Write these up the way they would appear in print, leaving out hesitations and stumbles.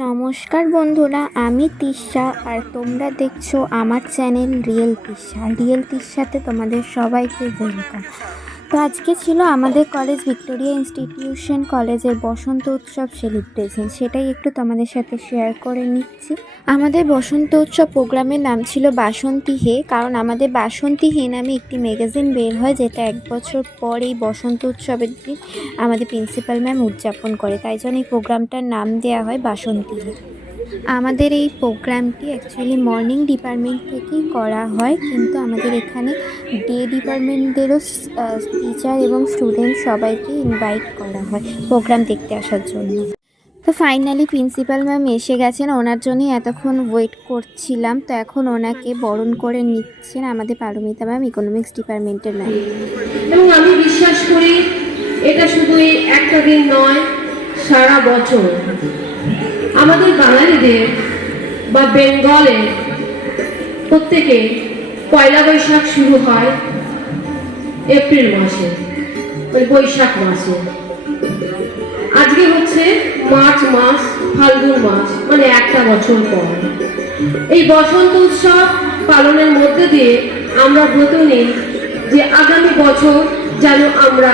নমস্কার বন্ধুরা, আমি তিশা আর তোমরা দেখছো আমার চ্যানেল রিয়েল তিশাতে তোমাদের সবাইকে ওয়েলকাম। তো আজকে ছিল আমাদের কলেজ ভিক্টোরিয়া ইনস্টিটিউশন কলেজের বসন্ত উৎসব সেলিব্রেশন, সেটাই একটু তোমাদের সাথে শেয়ার করে নিচ্ছি। আমাদের বসন্ত উৎসব প্রোগ্রামের নাম ছিল বাসন্তী হে, কারণ আমাদের বাসন্তী হে নামে একটি ম্যাগাজিন বের হয়, যেটা 1 বছর পর এই বসন্ত উৎসবের দিন আমাদের প্রিন্সিপাল ম্যাম উদযাপন করে, তাই জন্য এই প্রোগ্রামটার নাম দেওয়া হয় বাসন্তী হে। আমাদের এই প্রোগ্রামটি অ্যাকচুয়ালি মর্নিং ডিপার্টমেন্ট থেকেই করা হয়, কিন্তু আমাদের এখানে ডে ডিপার্টমেন্টদেরও টিচার এবং স্টুডেন্ট সবাইকে ইনভাইট করা হয় প্রোগ্রাম দেখতে আসার জন্য। তো ফাইনালি প্রিন্সিপাল ম্যাম এসে গেছেন, ওনার জন্যই এতক্ষণ ওয়েট করছিলাম। তো এখন ওনাকে বরণ করে নিচ্ছেন আমাদের পারমিতা ম্যাম, ইকোনমিক্স ডিপার্টমেন্টের ম্যাম। এবং আমি বিশ্বাস করি এটা শুধু একটা দিন নয়, সারা বছর আমাদের বাঙালিদের বা বেঙ্গলে প্রত্যেকে পয়লা বৈশাখ শুরু হয় এপ্রিল মাসে, ওই বৈশাখ মাসে। আজকে হচ্ছে মার্চ মাস, ফাল্গুন মাস, মানে একটা বছর পর। এই বসন্ত উৎসব পালনের মধ্যে দিয়ে আমরা ব্রত নিই যে আগামী বছর যেন আমরা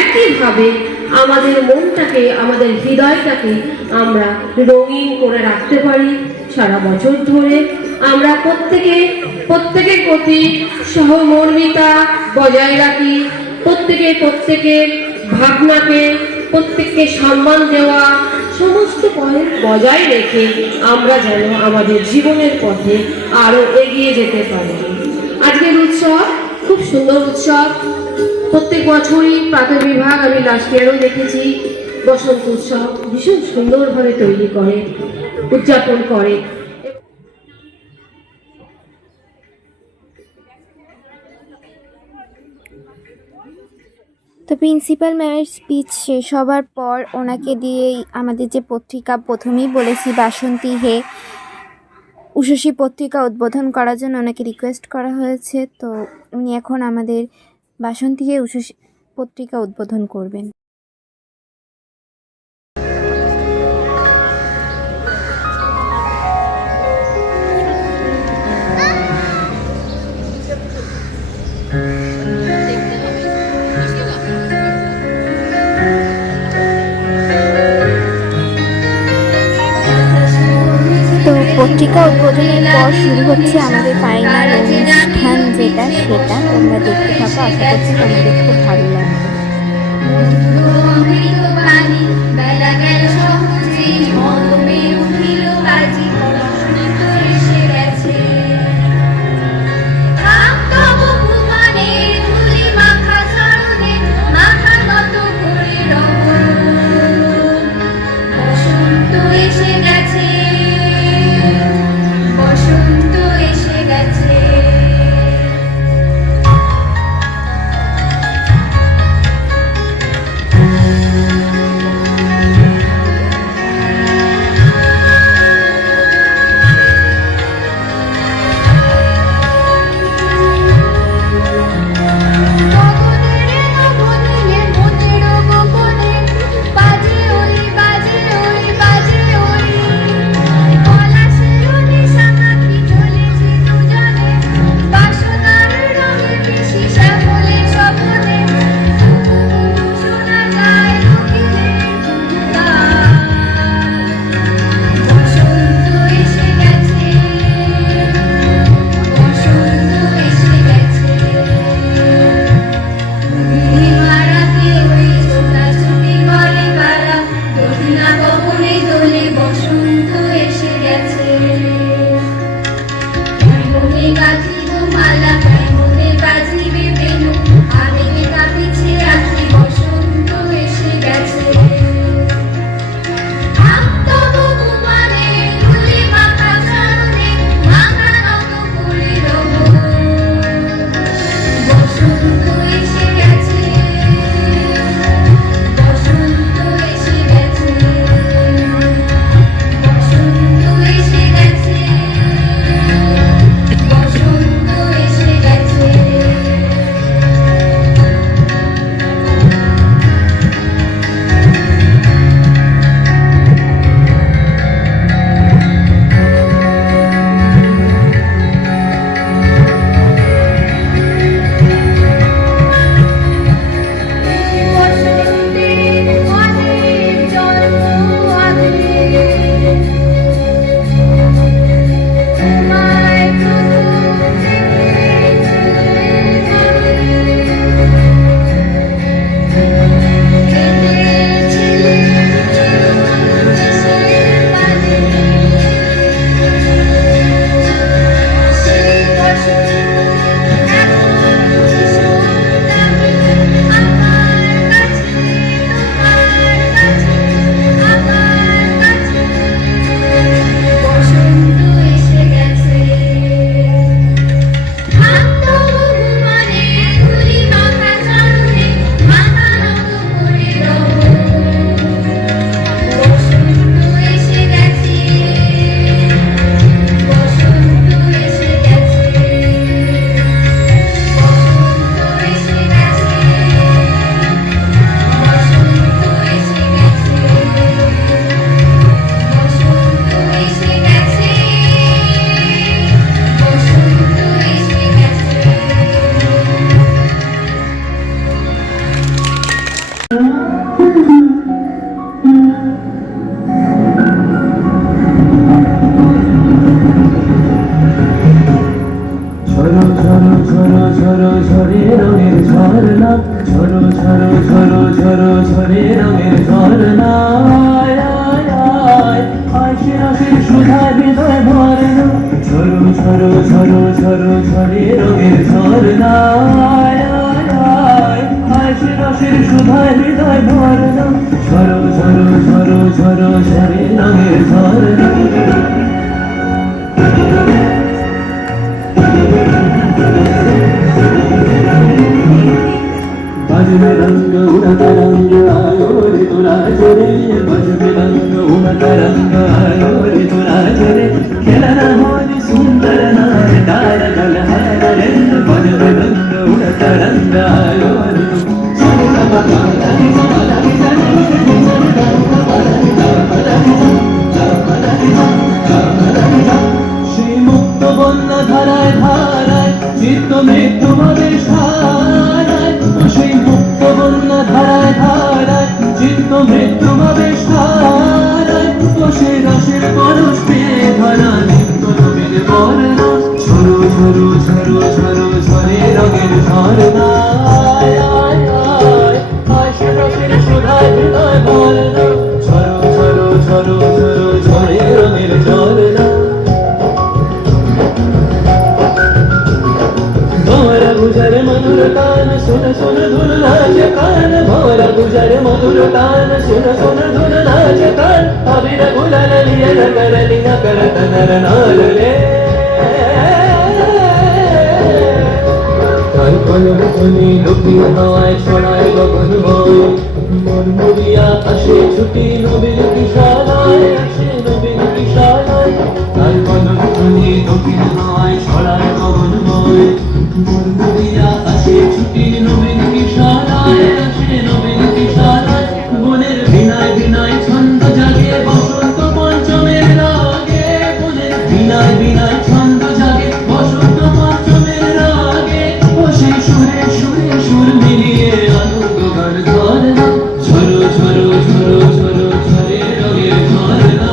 একইভাবে আমাদের মনটাকে, আমাদের হৃদয়টাকে আমরা রঙিন করে রাখতে পারি। সারা বছর ধরে আমরা প্রত্যেকের প্রতি সহমর্মিতা বজায় রাখি, প্রত্যেকের ভাবনাকে, প্রত্যেককে সম্মান দেওয়া, সমস্ত পয়েন্ট বজায় রেখে আমরা যেন আমাদের জীবনের পথে আরো এগিয়ে যেতে পারি। আজকের উৎসব খুব সুন্দর উৎসব। প্রত্যেক বছরই প্রাথমিক বিভাগ, আমি লাস্ট ইয়ারও দেখেছি, বসন্ত উৎসব ভীষণ সুন্দরভাবে তৈরি করে, উদযাপন করে। তো প্রিন্সিপাল ম্যামের স্পিচ শেষ হবার পর ওনাকে দিয়েই আমাদের যে পত্রিকা, প্রথমেই বলেছি বাসন্তী হে, উষসী পত্রিকা উদ্বোধন করার জন্য ওনাকে রিকোয়েস্ট করা হয়েছে। তো উনি এখন আমাদের বাসন্তী হে উষসী পত্রিকা উদ্বোধন করবেন। পত্রিকা উদ্বোধনের পর শুরু হচ্ছে আমাদের ফাইনাল অনুষ্ঠান, যেটা তোমরা দেখতে থাকো। আশা করছি তোমাদের খুব ভালো লাগবে। হৃদয় হৃদয় ভরনা ঝরো ঝরো ঝরো ঝরো ঝরে রঙের ঝরনা बजमे रंग उड़त रंग आयो रे तुराज रे बजमे रंग उड़त रंग आयो रे तुराज रे खेलना होरी सुंदर नार डार गल हार रे बजमे रंग उड़त रंग आयो रे श्री मुक्त बन्ना धाराय धाराय चित्त मृत्यु मदेश धाराय সেই মুক্ত বন্যা ধারায় ধারায় চিত্ত মৃত্যু মবেশ ধারায় বসে রসের পরশ পেয়ে ধরা নিত্য নবীন বর্ণা ঝরো ঝরো ঝরো ঝরো ঝরে রঙের ঝরনা আয় আয় আয় আয় সে রসের সুধায় হৃদয় ভরনা ঝরো ঝরো ঝরো ঝরো ঝরে রঙের ঝরনা भंवरा गुजर मधुर कान सुन सुन धुन नाच कान भंवरा गुजर मधुर कान सुन सुन धुन नाच कान अबीर गुलाल लिया नगर लिया करत नर नार रे কার কলম শুনি লুকি হাওয়ায় ছড়ায় গগন বয় মন মুড়িয়া আসে ছুটি নবীর কিশালায় আসে নবীর কিশালায় কার কলম শুনি লুকি হাওয়ায় ছড়ায় গগন বয় মন মুড়িয়া আসে ছুটি নবীর কিশালায় আসে নবীর কিশালায় বনের বিনায় বিনায় ছন্দ জাগে বসন্ত পঞ্চমের রাগে বনের বিনায় বিনায় ছন্দ জাগে বসন্ত পঞ্চমের রাগে বসে সুরে সুরে সুর মিলিয়ে আনন্দ গান ঝরনা ঝরো ঝরো ঝরো ঝরো ঝরে রঙের ঝরনা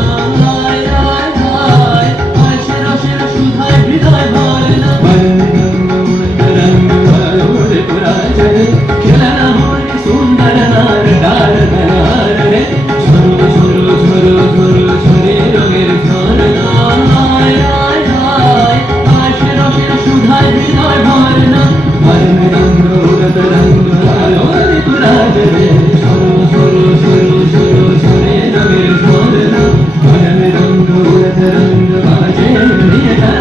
আয় আয় আয় আয় সেরা সেরা সুধায় হৃদয় ভরনা रंग रे पुराज रे खेलना होरी सुंदर नार डार नार रे झुरु झुरु झुरु झुरु झुरे रंगेर झरना आय आय आय आय शेरा शेरा सुधाय हृदय भरना बजम रंग उड़त रंग आयो रे पुराज रे झुरु झुरु झुरु झुरु झुरे रंगेर झरना बजम रंग उड़त रंग बाजे नियता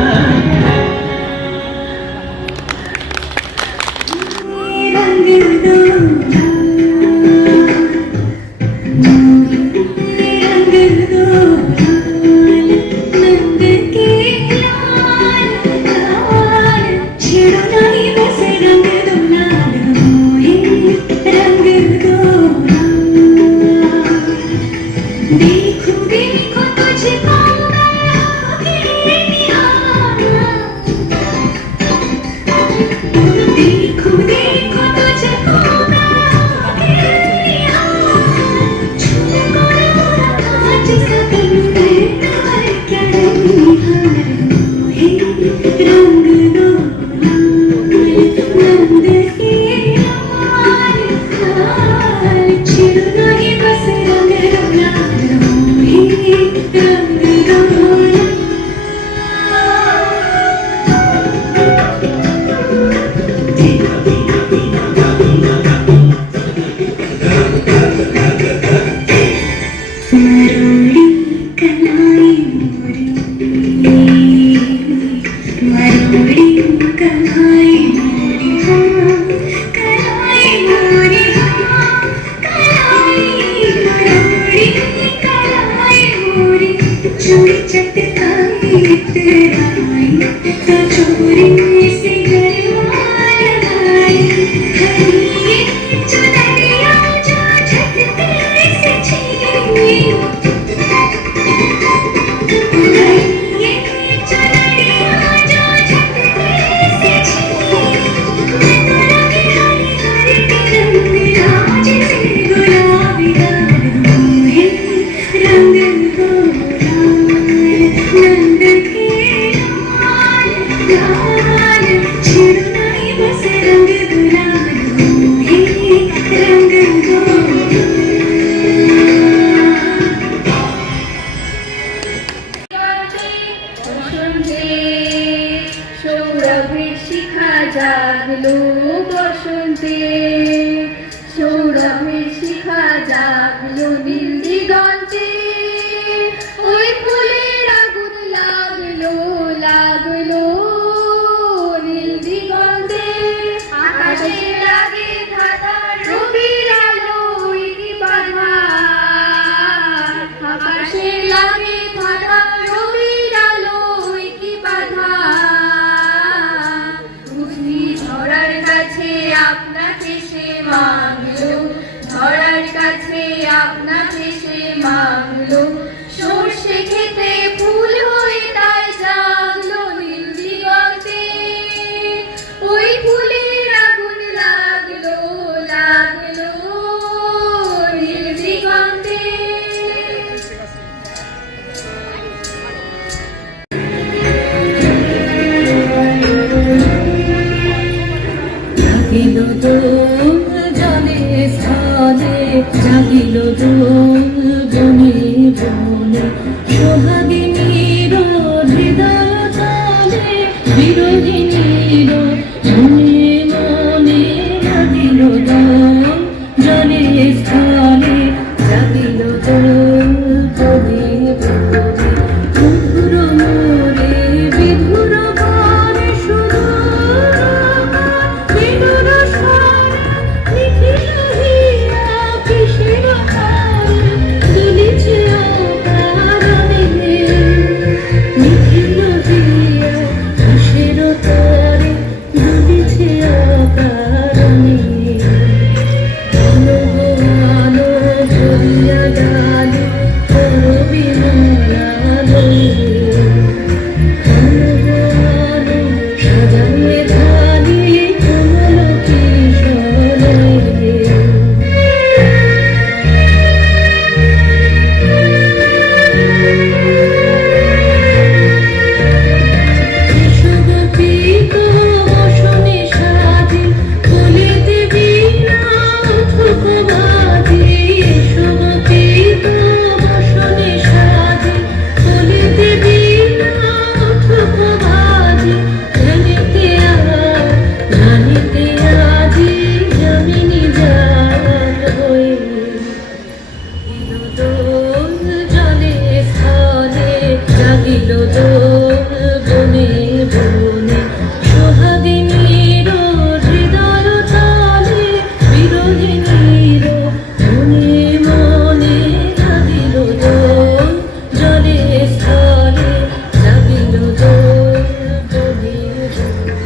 देखो देखो तुझको देखो देखो तुझको आज सकल क्या रंग दो नंद के छिड़ना ही बस रंग रंग दो मरोड़ी कलाई मोरी मरोड़ी कलाई मोरी हाँ कलाई मोरी हाँ कलाई मरोड़ी कलाई मोरी चोरी चटकाई तेराई तो चोरी से गरमाई हरी चुनरिया जो झटके से छीनी সৌরভের শিখা জাগলো বসন্তে সৌরভের সোহাগিনীর হৃদয় তালে বিরোহিনীর মনে মনে লাগিল দোল জলে স্থলে জাগিল দোল বনে বনে মধুর মোরে বিধুর গানে সুদূর বিনুর স্বরে নিখিল হিয়া কিসের তারে দুলিছে অকারণে নিখিল হিয়া কিসের তারে দুলিছে অকারণে অনুভবানো ভরিয়া গালে করবি মনালো অনুভবানো সাজায়ে ধালি কোমল কিশোরে বিশ্বগোপীত বসনে সাজে কলিতে বীণা উঠুক বাজে বিশ্বগোপীত বসনে সাজে কলিতে বীণা উঠুক বাজে জানিতে আজি জমিনি জাল হয়ে দোল জলে স্থলে জাগিল দোল বনে বনে সোহাগিনীর হৃদয় তালে বিরোহিনীর মনে মনে লাগিল দোল জলে স্থলে জাগিল দোল বনে বনে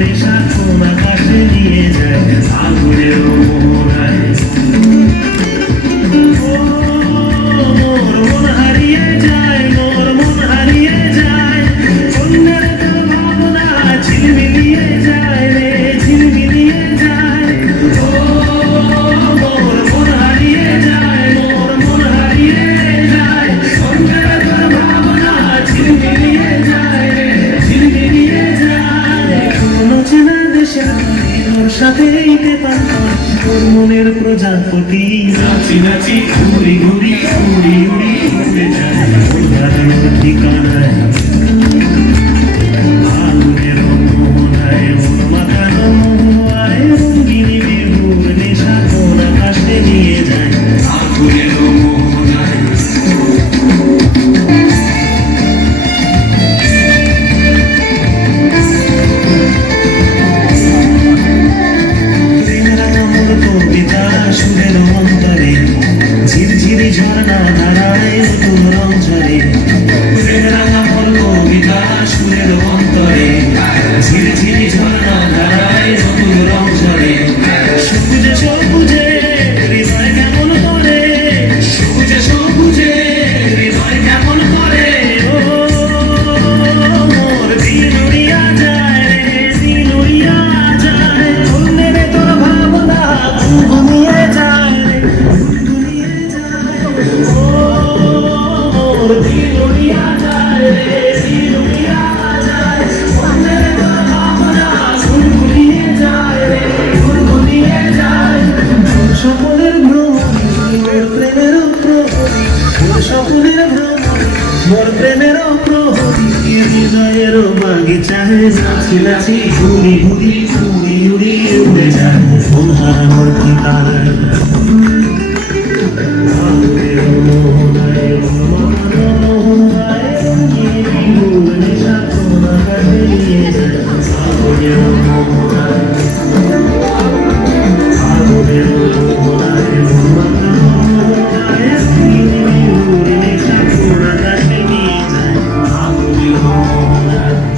নেশা কোন আকাশে নিয়ে যায় ফাগুনের মোহনায় মোর মন হারিয়ে যায় মোর মন হারিয়ে যায় অন্যের তোর ভাবনা ঝিলমিলিয়ে যায় রে ঝিলমিলিয়ে যায় মোর মন হারিয়ে যায় মোর মন হারিয়ে যায় অন্যের তোর ভাবনা ঝিলমিলিয়ে যায় রে ঝিলমিলিয়ে যায় কোন চেনা দেশের ওর সাথেই পেতাম তোর মনের প্রজাপতি নাচি নাচি ঘুরি ঘুরি উড়ি উড়ি উড়ে যায় ওর হারানোর ঠিকানায় ফাগুনের মোহনায় ওর মাথানো মোহায় রঙ্গিনী বিহুর নেশা কোন আকাশে নিয়ে যায় ফাগুনের মোহনায় কবিতা সুরের অন্তরে ঝিরঝিরি ঝর্ণা ধারায় নতুন রং ঝরে আমার কবিতা সুরের অন্তরে ঝিরঝিরি ঝর্ণা ধারায় নতুন রং ঝরে সবুজে সবুজে হৃদয় কেমন করে সবুজে সবুজে হৃদয় কেমন করে ও মোর দিল উড়িয়া যায় রে দিল উড়িয়া যায় অন্যের তোর ভাবনা ঘুমিয়ে যায় রে ঘুমিয়ে যায় ও মোর দিল উড়িয়া যায় রে দিল উড়িয়া যায় অন্যের তোর ভাবনা ঘুমিয়ে যায় রে ঘুমিয়ে যায় সকলের ভ্রমণী মোর প্রেমের প্রহরী সকলের ভ্রমণী মোর প্রেমের প্রহরী হৃদয়ের বাগিচায় নাচি নাচি ঘুরি ঘুরি উড়ি উড়ি উড়ে যায় মন হারানোর ঠিকানায় ফাগুনের মোহনায় মন মোহনায় রঙিনী বিহুর নেশা কোন আকাশে নিয়ে যায় ফাগুনের মোহনায় ফাগুনের মোহনায় মন মোহনায় রঙিনী বিহুর নেশা কোন আকাশে নিয়ে যায় ফাগুনের মোহনায়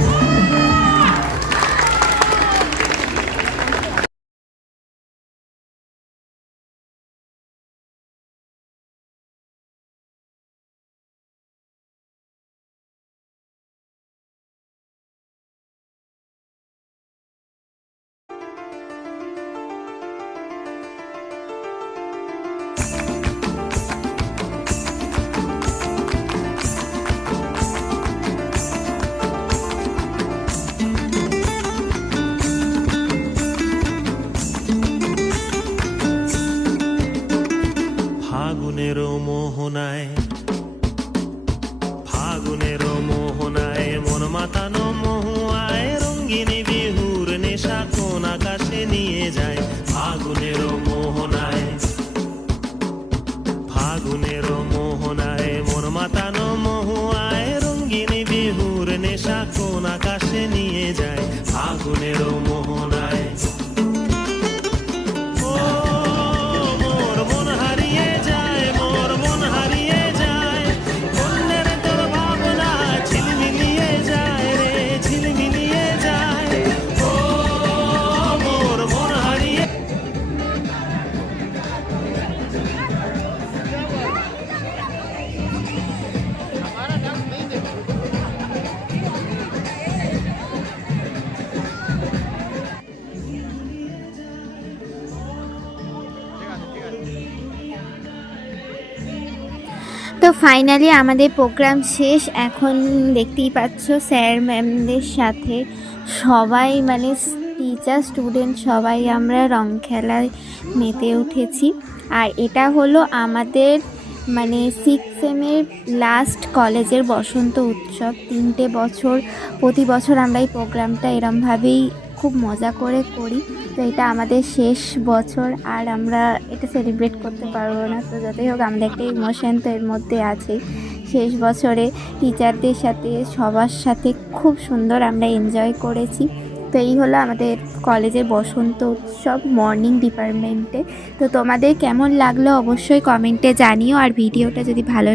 ফাগুনের মোহনায় ফাগুনের মোহনায় মন মাতানো মহুয়ায় রঙ্গিনী বিহুর নেশা কোন আকাশে নিয়ে যায় ফাগুনের মোহনায় ফাগুনের মোহনায় মন মাতানো মহুয়ায় রঙ্গিনী বিহুর নেশা কোন আকাশে নিয়ে যায় ফাগুনের মোহনায় মোর মন হারিয়ে যায় মোর মন হারিয়ে যায় অন্যের তোর ভাবনা ঝিলমিলিয়ে যায় রে ঝিলমিলিয়ে যায় ও মোর মন হারিয়ে তো ফাইনালি আমাদের প্রোগ্রাম শেষ। এখন দেখতেই পাচ্ছ স্যার ম্যামদের সাথে সবাই মানে টিচার স্টুডেন্ট সবাই আমরা রং খেলায় মেতে উঠেছি। আর এটা হলো আমাদের মানে 6 সেমের লাস্ট কলেজের বসন্ত উৎসব। 3টে বছর প্রতি বছর আমরা এই প্রোগ্রামটা এরমভাবেই খুব মজা করে করি। তো এটা আমাদের শেষ বছর আর আমরা এটা সেলিব্রেট করতে পারবো না। তো যতই হোক আমাদের একটা ইমোশন তো এর মধ্যে আছে। শেষ বছরে টিচারদের সাথে সবার সাথে খুব সুন্দর আমরা এনজয় করেছি। তো এই হলো আমাদের কলেজের বসন্ত উৎসব মর্নিং ডিপার্টমেন্টে। তো তোমাদের কেমন লাগলো অবশ্যই কমেন্টে জানিও। আর ভিডিওটা যদি ভালো